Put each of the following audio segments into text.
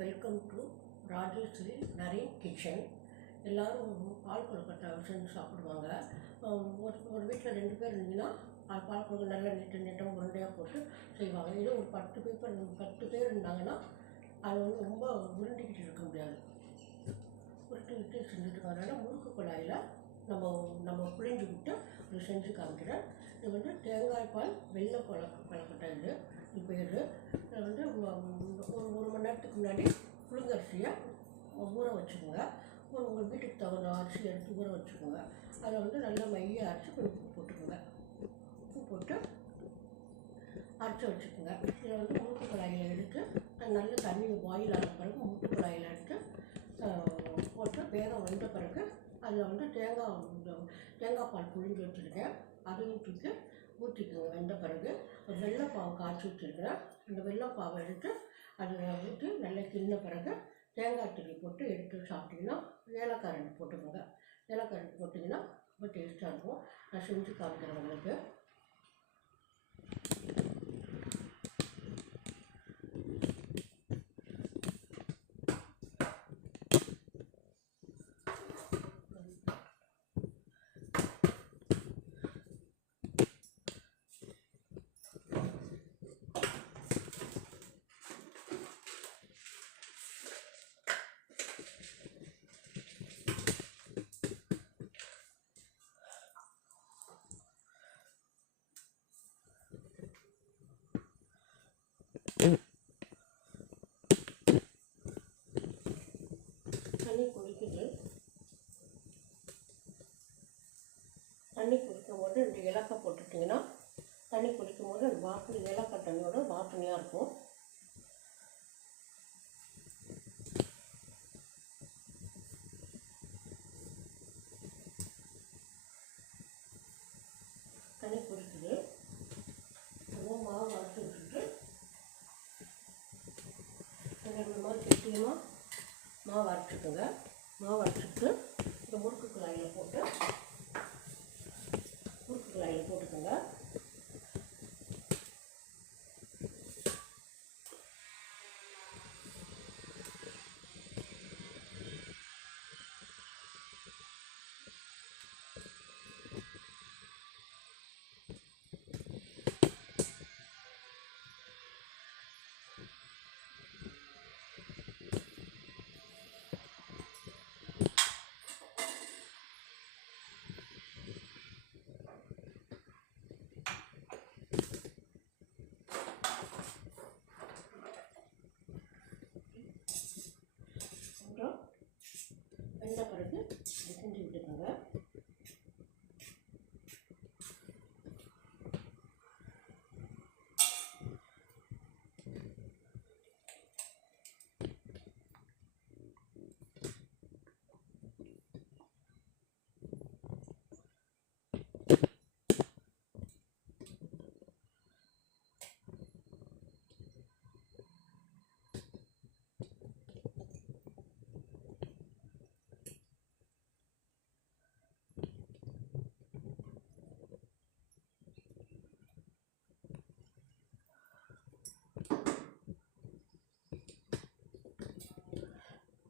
Welcome to Rajashree Naren kitchen எல்லோரும் பால் கொழுக்கட்டை செஞ்சு சாப்பிடுவாங்க. ஒரு ஒரு வீட்டில் ரெண்டு பேர் இருந்தீங்கன்னா பால் பால் கொழுக்கட்டை நல்லா நீட்டு நீட்டம் உருண்டையாக போட்டு செய்வாங்க. இதே ஒரு பத்து பேப்பர் பத்து பேர் இருந்தாங்கன்னா அது வந்து ரொம்ப உருண்டிக்கிட்டு இருக்க முடியாது. உருட்டிக்கிட்டு விட்டு செஞ்சுட்டு வரனால முறுக்கு குழாயில் நம்ம நம்ம புழிஞ்சு விட்டு செஞ்சு காமிக்கிறேன். இது வந்து தேங்காய் பால் வெள்ளை கொழ கொழக்கட்டை இது. இது பேர். இதை வந்து ஒரு ஒரு மணி நேரத்துக்கு முன்னாடி புழுங்கரிசியை ஊற வச்சுக்கோங்க. ஒரு உங்கள் வீட்டுக்கு தகுந்த அரிசி எடுத்து ஊற வச்சுக்கோங்க. அதை வந்து நல்லா மைய அரைச்சி கொஞ்சம் உப்பு போட்டுக்கோங்க. உப்பு போட்டு அரைச்சி வச்சுக்கோங்க. இதை வந்து மூட்டு கடாயில் எடுத்து அது நல்ல தண்ணி பாயில் ஆன பிறகு மூட்டு கடாயில் எடுத்து போட்டு வேகம் வந்த பிறகு அதில் வந்து தேங்காய் தேங்காய் பால் புழிஞ்சு வச்சுருக்கேன். அதையும் தூக்கி ஊற்றிக்கோங்க வெந்த பிறகு ஒரு வெள்ளைப்பாவை காய்ச்சி வச்சுருக்கிறேன் அந்த வெள்ளைப்பாவை எடுத்து அதில் ஊற்றி நல்லா கிண்ண பிறகு தேங்காய் துணி போட்டு எடுத்து சாப்பிட்டிங்கன்னா ஏலக்காய் ரெண்டு போட்டுக்கோங்க. ஏலக்காய் ரெண்டு போட்டிங்கன்னா ரொம்ப டேஸ்ட்டாக இருக்கும். நான் செஞ்சு காமிக்கிறேன் உங்களுக்கு தண்ணி கொதிக்குது தண்ணி கொதிக்கும் போட்டுட்டிங்கன்னா தண்ணி குடிக்கும்போது போது அந்த வாசனை தண்ணியோட வாசனையாக இருக்கும் தண்ணி கொதிக்குது அதுவும் மாவு வறுத்து விட்டுட்டு இந்த மாதிரி கெட்டியமாக மாவு அரைச்சிக்கோங்க மாவு அரைச்சிட்டு இந்த முறுக்கு குழாயில் போட்டு முறுக்கு குழாயில் போட்டுக்கோங்க அப்புறம் வெந்த பிறகு இதை செஞ்சு விட்டுக்கோங்க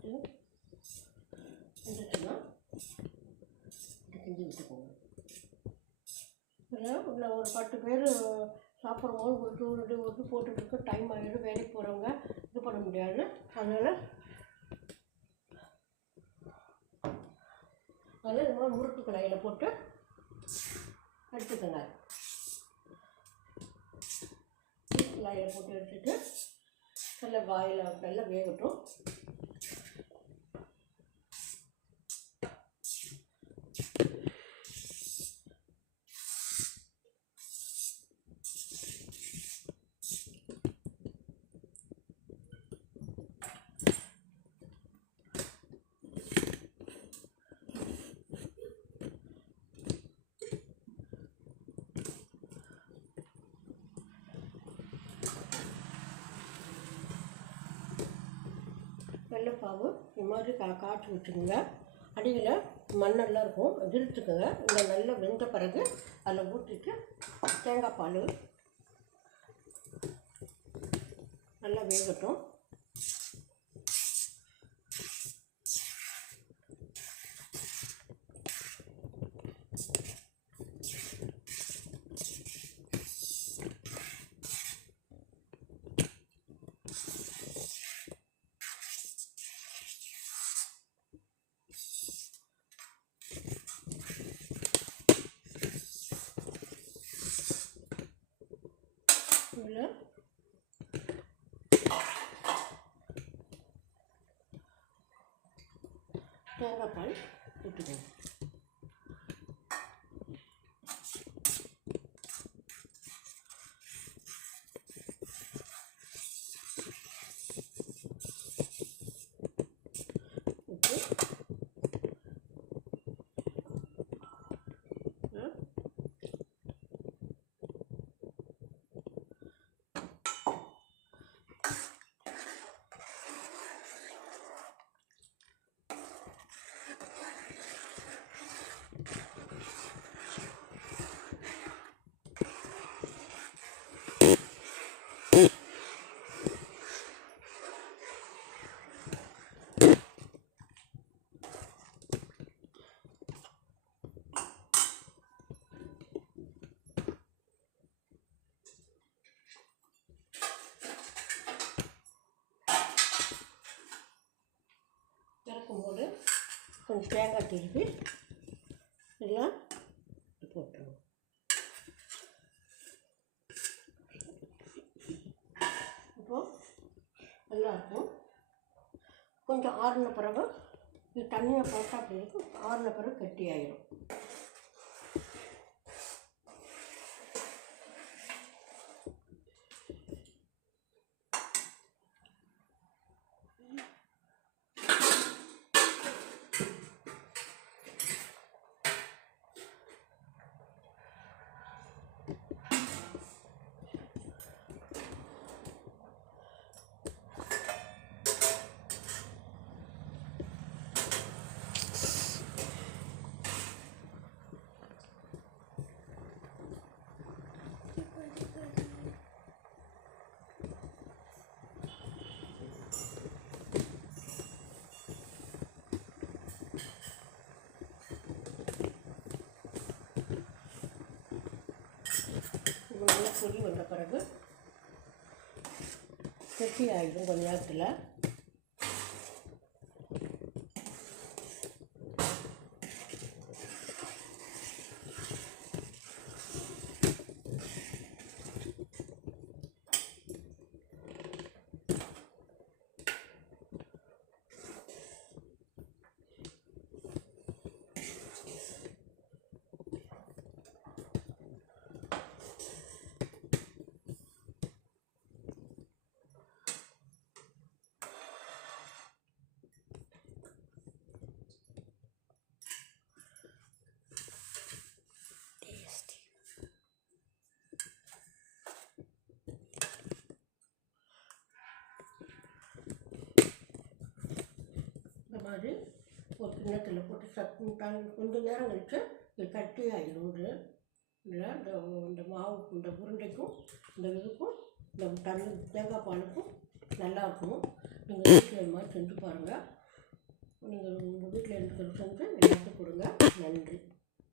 இது செஞ்சுட்டுனா எடுத்துக்கோங்க இல்லை இல்லை ஒரு பத்து பேர் சாப்பிட்றவங்க ஒரு டூ ரெண்டு ஒன்று போட்டுட்டு டைம் ஆகிடும் வேலைக்கு போகிறவங்க இது பண்ண முடியாது. அதனால் அதனால் இது மாதிரி முறுக்கு கடாயில் போட்டு எடுத்துக்கோங்க. கடாயில் போட்டு எடுத்துட்டு நல்லா வாயில் நல்லா வேகட்டும். வெள்ளைப்பாவு இது மாதிரி கா காய்ச்சி விட்டுருங்க அடியில் மண்ணெல்லாம் இருக்கும். இழுத்துக்குங்க இந்த நல்லா வெந்த பிறகு அதில் ஊற்றிட்டு தேங்காய் பால் நல்லா வேகட்டும். இதில். தேங்காய் பால் விட்டுக்கணும் கொஞ்சம் தேங்காய் திருப்பி எல்லாம் போட்டுருவோம். இப்போது நல்லாயிருக்கும் கொஞ்சம் ஆறின பிறகு இது தண்ணியை போட்டால் அப்படி இருக்கும் ஆறின பிறகு கெட்டி ஆயிடும் இது நல்லா கொதி வந்த பிறகு கெட்டி ஆகிடும் கொஞ்ச நேரத்தில். மாதிரி ஒரு கிண்ணத்தில் போட்டு சட் கொஞ்சம் நேரம் கழிச்சு இது கட்டி ஆகிடும் இல்லை இந்த இந்த மாவு இந்த உருண்டைக்கும் இந்த இதுக்கும் இந்த தண்ணி தேங்காய் பாலுக்கும் நல்லாயிருக்கும் நீங்கள் வீட்டில் இது மாதிரி செஞ்சு பாருங்கள் நீங்கள் உங்கள் வீட்டில் இருக்கிற செஞ்சு எல்லாத்துக்கும் கொடுங்க. நன்றி.